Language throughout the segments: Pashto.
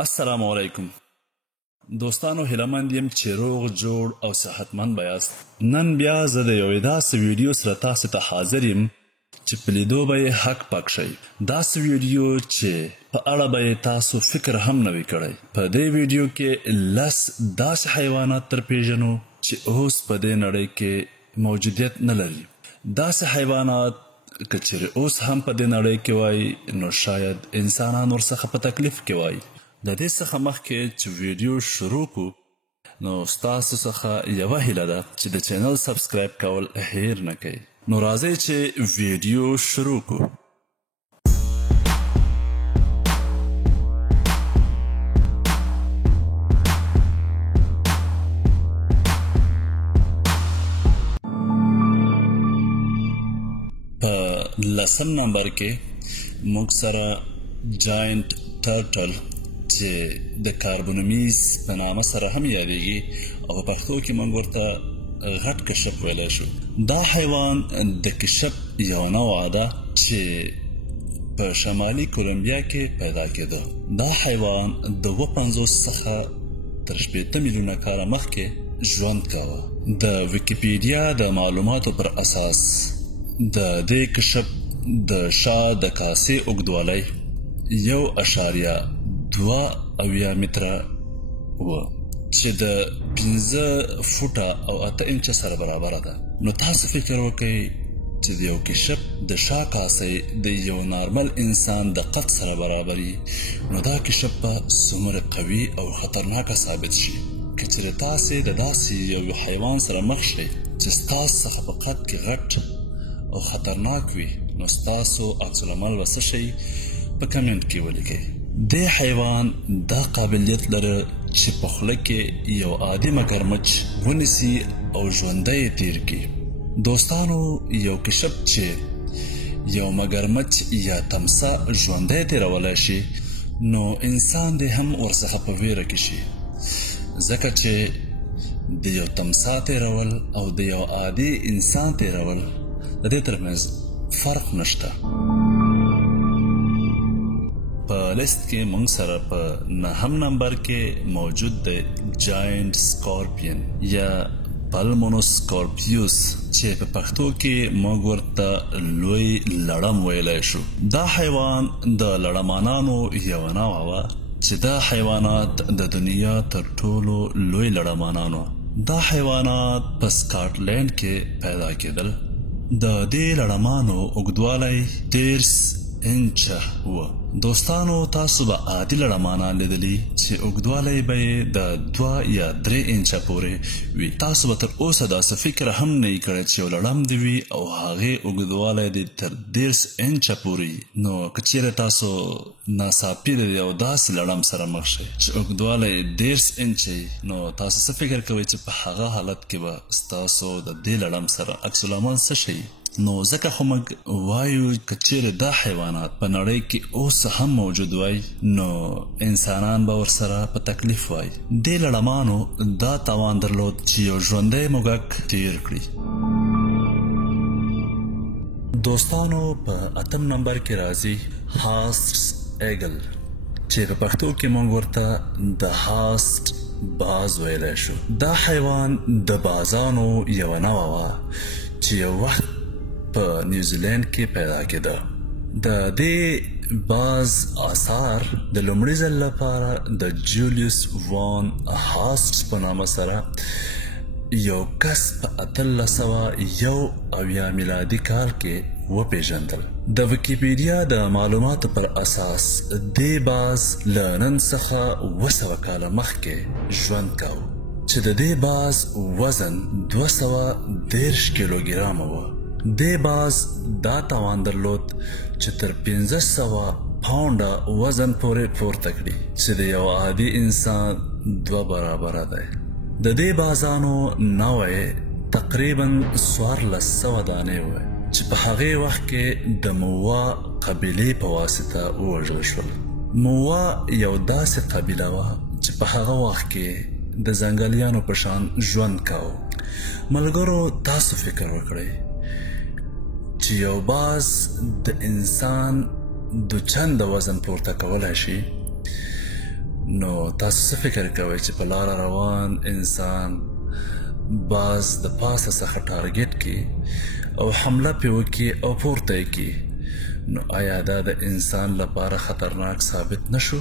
السلام علیکم دوستانو، هیلهمند یم چې روغ جوړ او صحتمند به یاست. نن بیا زه د یوې داسې ویډیو سره تاسو ته حاضر یم چې په لیدو به یې حق پاک شئ. داسې ویډیو چې په اړه به یې تاسو فکر هم نه وي کړی. په دې ویډیو کې 10 داسې حیوانات تر پیژنو چې اوس په دې نړۍ کې موجودیت نه لري. داسې حیوانات که چیرې اوس هم په دې نړۍ کې وای نو شاید انسانان ورڅخه په تکلیف کې وای. د دې څخه مخکې چې ویډیو شروع کو نو ستاسو څخه یوه هیله ده چې د چینل سبسکرایب کول هیر نه کوئ. نو راځئ چې ویډیو شروع کو. په 10 نمبر کې موږ سره جاینټ ټرټل چې د کاربونومیس په نامه سره هم یادیږي او په پښتو کې موږ ورته غټ کشپ ویلی شو. دا حیوان د کشپ یو نوعه ده چې په شمالي کولمبیا کې پیدا کېده. دا حیوان د 50 څخه تر 80 میلیونه کاله مخکې ژوند کاوه. د ویکیپیډیا د معلوماتو پر اساس د دې کشپ د شا د کاسې اوږدوالی 1.2 متره و چې د 15 فوټه او 8 انچه سره برابره ده. نو تاسو فکر وکئ چې د یو کشپ د شا کاسې د یو نارمل انسان د قد سره برابري، نو دا کشپ به څومره قوي او خطرناکه ثابت شي. که چیرې تاسې د داسې یو حیوان سره مخ شئ چې ستاسو څخه په قد کې غټ او خطرناک وي، نو ستاسو عکس العمل به څه شي په کمنټ کې ولیکئ. دې حیوان دا قابلیت لره چې په خوله کې یو عادي مگرمچ ونیسي او ژوندی یې تیر کړي. دوستانو، یو کشپ چې یو مگرمچ یا تمسا ژوندی تیرولی شي نو انسان دې هم ورڅخه په ویره کې شي، ځکه چې د یو تمسا تیرول او د یو عادي انسان تیرول د دې ترمنځ فرق نشته. په لیست کې موږ سره په 9 نمبر کې موجود دی جاینټ سکارپین یا پلمونوسکارپیوس چې په پښتو کې موږ ورته لوی لړم ویلی شو. دا حیوان د لړمانانو یو نوعه وه چې دا حیوانات د دنیا تر ټولو لوی لړمانانو. دا حیوانات په سکاټلند کې پیدا کېدل. د دې لړمانو اوږدوالی 13 انچه و. دوستانو، تاسو به عادي لړمانان لیدلی چې اوږدوالی به یې د 2 یا 3 انچه پورې وي. تاسو به تر اوسه داسې فکر هم نه یې کړی چې یو لړم دې وي او هغې اوږدوالی دې تر 13 انچه پورې. نو که چیرې تاسو ناڅاپي د یو داسې لړم سره مخ شئ چې اوږدوالی 13 انچه، نو تاسو څه فکر کوئ چې په هغه حالت کې به ستاسو د دې لړم سره عکس العمل څه شي؟ نو ځکه خو موږ وایو که چیرې دا حیوانات په نړۍ کې اوس هم موجود وای نو انسانان به ورسره په تکلیف وای. دې لړمانو دا توان درلود چې یو ژوندی موږک تیر کړي. دوستانو، په 8 نمبر کې راځي هاسټس ایګل چې په پښتو کې موږ ورته د هاسټ باز ویلی شو. دا حیوان د بازانو یو نوعه وه چې یو وخت په نیوزیلند کې پیدا کېده. د دې باز آثار د لومړي ځل لپاره د جولیوس وان هاسټس په نامه سره یو کس په 1801 میلادي کال کې وپېژندل. د ویکیپیډیا د معلوماتو پر اساس دې باز له نن څخه 200 کاله مخکې ژوند کاوه چې د دې باز وزن 213 کیلوګرامه و. دې باز دا توان درلود چې تر 1500 پاونډه وزن پورې پورته کړي چې د یو عادي انسان 2 برابره دی. د دې بازانو نوع تقریبا 1400 دانې وه چې په هغې وخت کې د مووا قبیلې په واسطه ووژل شول. مووا یو داسې قبیله وه چې په هغه وخت کې د ځنګلیانو په شان ژوند کاوه. ملګرو، تاسو فکر وکړئ چې یو باز د انسان 2 چنده وزن پورته کولی شي، نو تاسو څه فکر کوئ چې په لاره روان انسان باز د پاسه څخه ټارګټ کړي او حمله پرې وکړي او پورته یې کړي، نو آیا دا د انسان لپاره خطرناک ثابت نه شو؟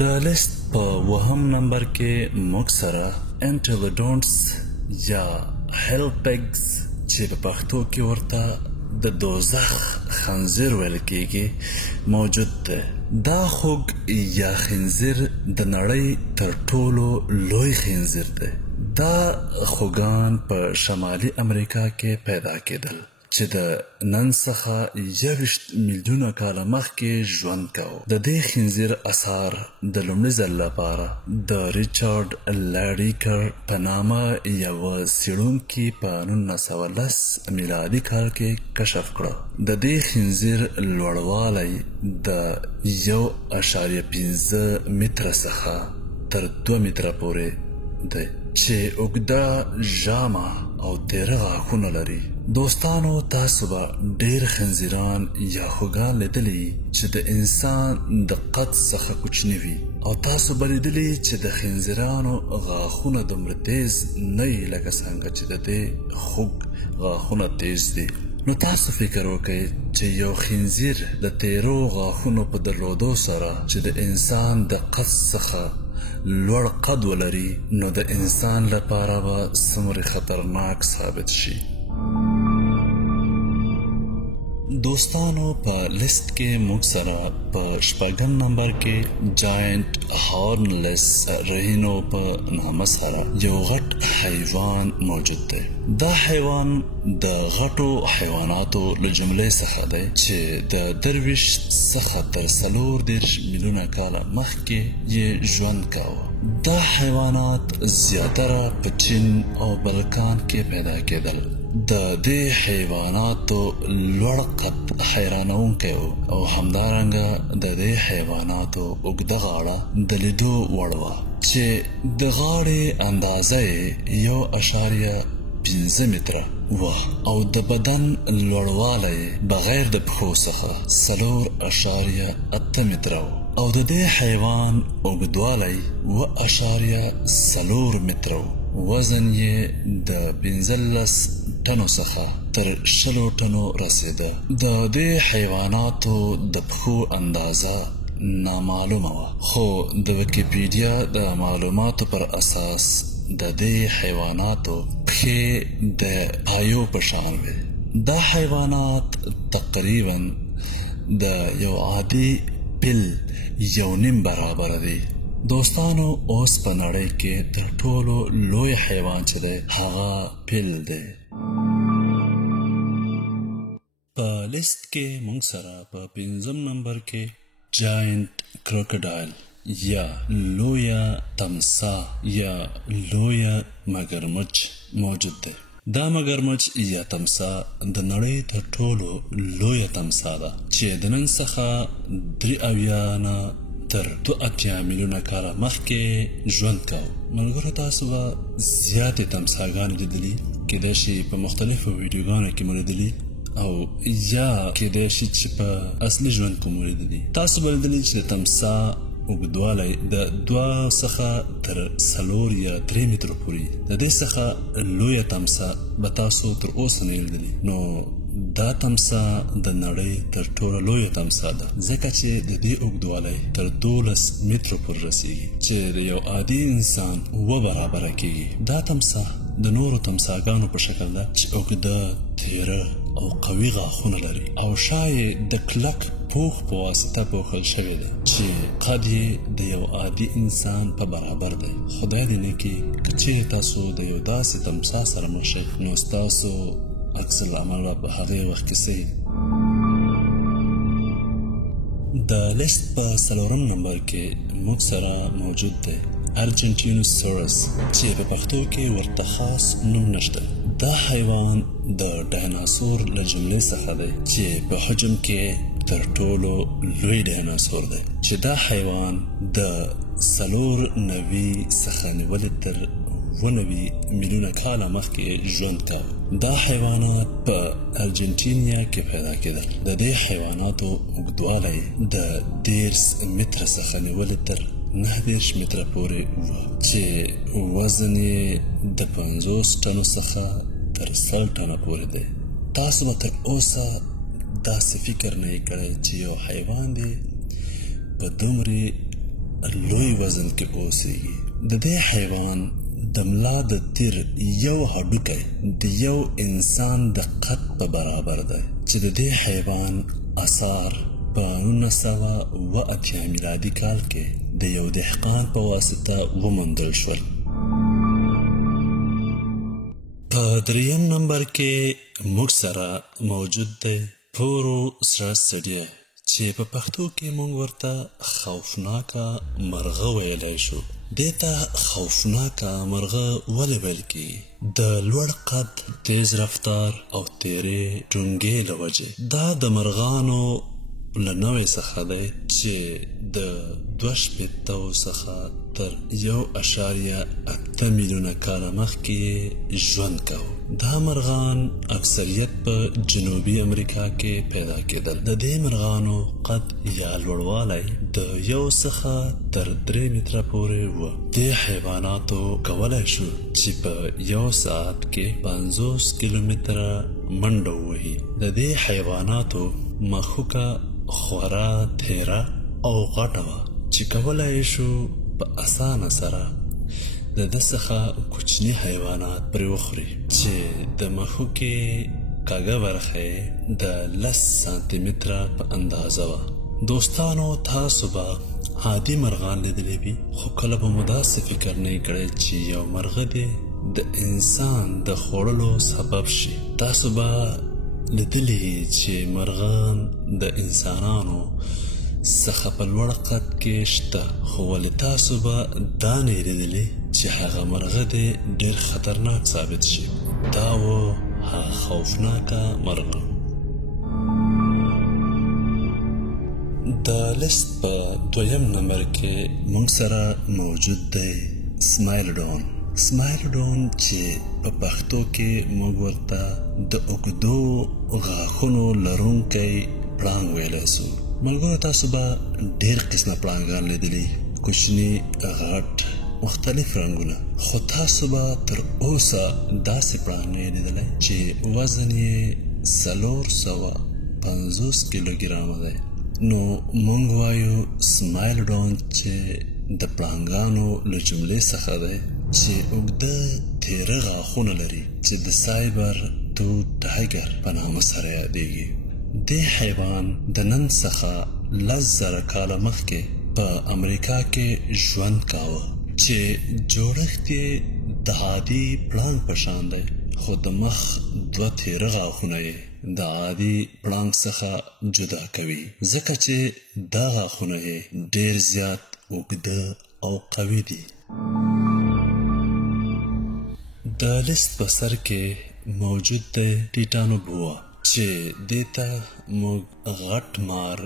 د لیست په 2 نمبر کې موږ سره انټیلوډونټس یا هیل پیګز چې په پښتو کې ورته د دوزخ خنزیر ویل کېږي موجود دی. دا خوږ یا خنزیر د نړۍ تر ټولو لوی خنزیر دی. دا خوږان په شمالي امریکا کې پیدا کېدل چې د نن څخه 21 میلیونه کاله مخکې ژوند کاوه. د دې خنزیر اثار د لومړي ځل لپاره د ریچارډ لاډیکر په نامه یوه څېړونکي په 1910 میلادي کال کې کشف کړه. د دې خنزیر لوړوالی د 1.5 متره څخه تر 2 متره پورې دی چې اوږده ژامه او تیره غاښونه لري. دوستانو تاسو به ډېر خنزیران یا خوږان لیدلي چې د انسان د قد څخه کوچني وي، او تاسو به لیدلي چې د خنزیرانو غاښونه دومره تیز نه وي لکه څنګه چې د دې خوږ غاښونه تیز دي. نو تاسو فکر وکړئ چې یو خنزیر د تیرو غاښونو په درلودو سره چې د انسان د قد څخه لوړ قد ولري، نو د انسان لپاره به څومره خطرناک ثابت شي. دوستانو په لیست کې موږ سره په 4 نمبر کې جاینټ هارنلیس رهینو په نامه سره یو غټ حیوان موجود دی. دا حیوان د غټو حیواناتو له جملې څخه دی چې د 23 څخه تر 40 میلیونه کاله مخکې یې ژوند کاوه. دا حیوانات زیاتره په چین او بلکان کې پیدا کېدل. د دې حیواناتو لوړ قد حیرانونکی و او همدارنګه د دې حیواناتو اوږده غاړه د لیدو وړ وه چې د غاړې اندازه یې 1.5 متره وه او د بدن لوړوالی بغیر د پښو څخه 4.8 متره و او د دې حیوان اوږدوالی 1.4 متره و. وزن یې د 15 ټنو څخه تر 20 ټنو رسیده. د دې حیواناتو د پښو اندازه نامعلومه وه، خو د ویکیپیډیا د معلوماتو پر اساس د دې حیواناتو پښې د پایو په شان وې. دا حیوانات تقریبا د یو عادي پیل 1.5 برابر دي. دوستانو اوس په نړۍ کې تر ټولو لوی حیوان چې دی هغه پیل دی. په لیست کې موږ سره په 5 نمبر کې جاینټ کروکوډایل یا لویه تمساح یا لویه مگرمچ موجود دی. دا مگرمچ یا تمساح د نړۍ تر ټولو لویه تمساح ده چې د نن څخه 83 نه تر 2 میلیونه کاله مخکې ژوند کاوه. ملګرو تاسو به زیاتې تمساحګانې لیدلي، کیدای شي په مختلفو ویډیوګانو کې مو لیدلي او یا کیدای شي چې په اصلي ژوند کې مو لیدلي. تاسو به لیدلي چې د تمساح اوږدوالی د 2 څخه تر 4 یا 3 مترو پورې. د دې څخه لویه تمساح به تاسو تر اوسه نه لیدلي. نو دا تمساح د نړۍ تر ټولو لویه تمساح ده ځکه چې د دې اوږدوالی تر 12 مترو پورې رسیږي چې د یو عادي انسان 2 برابره کېږي. دا تمساح د نورو تمساحګانو په شکل ده چې اوږده، تیره او قوي غاښونه لري او شایې د کلک پوښ په واسطه پوښل شوی دی چې قد یې د یو عادي انسان په برابر دی. خدای دې نه کړي که چیرې تاسو د یو داسې تمساح سره مخ شئ نو ستاسو عکس العمل به په هغې وخت کې څه وي. د لیست په 4 نمبر کې موږ سره موجود دی ارجنټینوسورس چې په پښتو کې ورته خاص نوم نشته. دا حیوان د ډایناسور له جملې څخه دی چې په حجم کې تر ټولو لوی ډایناسور دی چې دا حیوان د 490 څخه نیولې تر 90 میلیونه کاله مخکې ژوند کاوه. دا حیوانات په ارجنټینیا کې پیدا کېدل. د دې حیواناتو اوږدوالی د 13 متره څخه نیولې تر 19 متره پورې و چې وزن یې د 50 ټنو څخه تر 100 ټنه پورې دی. تاسو به تر اوسه داسې فکر نه یې کړی چې یو حیوان دی په دومرې لوی وزن کې اوسېږي. د دې حیوان د ملا د تیر یو هډوکی د یو انسان د قد په برابر ده چې د دې حیوان آثار په 1980 میلادي کال کې د یو دهقان په واسطه وموندل شول. په 3 نمبر کې موږ سره موجود دی پورو سره سړی چې په پښتو کې موږ ورته خوفناکه مرغه ویلی شو. دې ته خوفناکه مرغه ولې ویل کېږي؟ د لوړ قد، تیز رفتار او تیرې ټونګې له وجې. دا د مرغانو له نوعې څخه دی چې د 2 څخه تر 1.8 میلیونه کاله مخکې ژوند کوي. دا مرغان اکثریت په جنوبي امریکا کې پیدا کېدل. د دې مرغانو قد یا لوړوالی د 1 څخه تر 3 متره پورې و. دې حیواناتو کولی شو چې په 1 ساعت کې 50 کیلومتره منډه ووهي. د دې حیواناتو مخوکه خورا تیره او غټه وه چې کولی شو په اسانه سره د ده څخه کوچني حیوانات پرې وخوري چې د مخوکې کږه برخه یې د 10 سانتي متره په اندازه وه. دوستانو، تاسو به عادي مرغان لیدلی وي، خو کله به مو داسې فکر نه یې کړی چې یو مرغه دی د انسان د خوړلو سبب شي. تاسو به لیدلی چې مرغان د انسانانو څخه په لوړ قد کې شته، خو ولې تاسو به دا نه یې لیدلی چې هغه مرغه دی ډېر خطرناک ثابت شي. دا و هغه خوفناکه مرغه. د لیست په 2 نمبر کې موږ سره موجود دی سمایلوډون. سمایلوډون چې په پښتو کې موږ ورته د اوږدو غاښونو لرونکی پړانګ ویلی سو. ملګرو، تاسو به ډېر قسمه پړانګان لیدلي، کوچني، غټ، مختلف رنګونه، خو تاسو به تر اوسه داسې پړانګ نه لیدلی چې وزن یې 450 کیلوګرامه دی. نو موږ وایو سمایلوډون چې د پړانګانو له جملې څخه دی چې اوږده تیره غاښونه لري چې د سایبر ټوت ټایګر په نامه سره یادېږي. دې حیوان د نن څخه 10,000 کاله مخکې په امریکا کې ژوند کاوه چې جوړښت یې د عادي پړانګ په شان دی، خو د مخ 2 تیره غاښونه یې د عادي پړانګ څخه جدا کوي، ځکه چې دا غاښونه یې ډېر زیات اوږده او قوي دي. د لیست په سر کې موجود دی ټیټانوبوا چې دې ته موږ غټ مار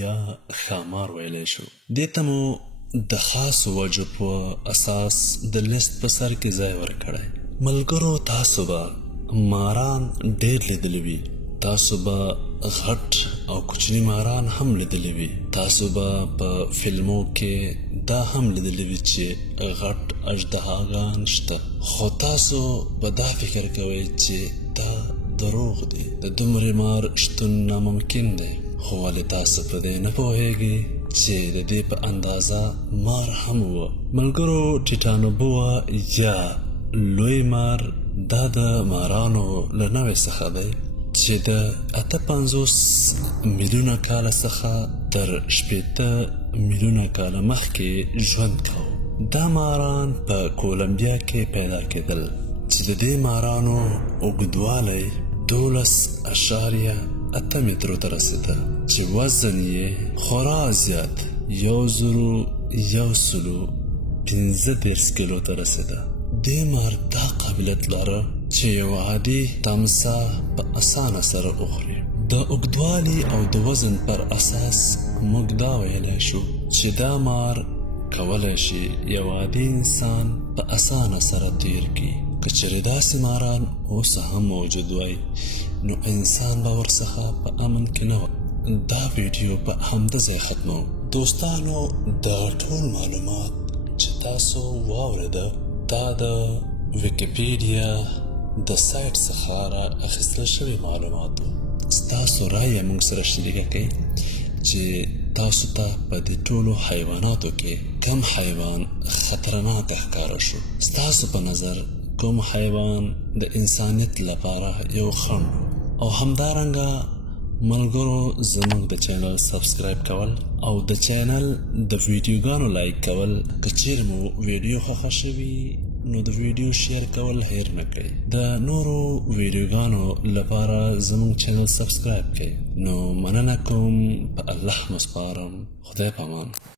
یا ښامار ویلی شو. دې ته مو د خاصو وجو په اساس د لیست په سر کې ځای ورکړی. ملګرو، تاسو به ماران ډېر لیدلی وي، تاسو به غټ او کوچني ماران هم لیدلی وي، تاسو به په فلمو کې دا هم لیدلی وي چې غټ اژدهاګان شته، خو تاسو به دا فکر کوئ چې دا دروغ دی، د دومرې مار شتون ناممکن دی. خو ولې تاسو په دې نه پوهیږئ چې د دې په اندازه مار هم و؟ ملګرو، ټیټانوبوا یا لوی مار دا د مارانو له نوعې څخه دی چې د 58 میلیونه کاله څخه تر 60 میلیونه کاله مخکې ژوند کاوه. دا ماران په کولمبیا کې پیدا کېدل چې د دې مارانو اوږدوالی 12.8 مترو ته رسېده چې وزن یې خورا زیات 115 کیلو ته رسېده. دې مار دا قابلیت لره چې یو عادي تمساح په اسانه سره وخوري. د اوږدوالي او د وزن پر اساس موږ دا ویلی شو چې دا مار کولی شي یو عادي انسان په اسانه سره تیر کړي. که چېرې داسې ماران اوس هم موجود وای نو انسان به ورڅخه په امن کې نه وای. دا ویډیو په همده ځای ختمو. دوستانو دا ټول معلومات چې تاسو واورېده دا د ویکیپیډیا د سایټ څخه را اخیستل شوي معلومات وو. ستاسو رایه موږ سره شریکه کړئ چې تاسو ته په دې ټولو حیواناتو کې کوم حیوان خطرناک ښکاره شو. ستاسو په نظر کوم حیوان د انسانیت لپاره یو خنډ او همدارنګه ملګرو زموږ د چینل سبسکرایب کول او د چینل د ویډیوګانو لایک کول. که چیرې مو ویډیو خوښه شوي نو د ویډیو شیر کول هیر نه کړئ. د نورو ویډیوګانو لپاره زموږ چینل سبسکرایب کړئ. نو مننه کوم، په الله مسپارم. خدای پامان.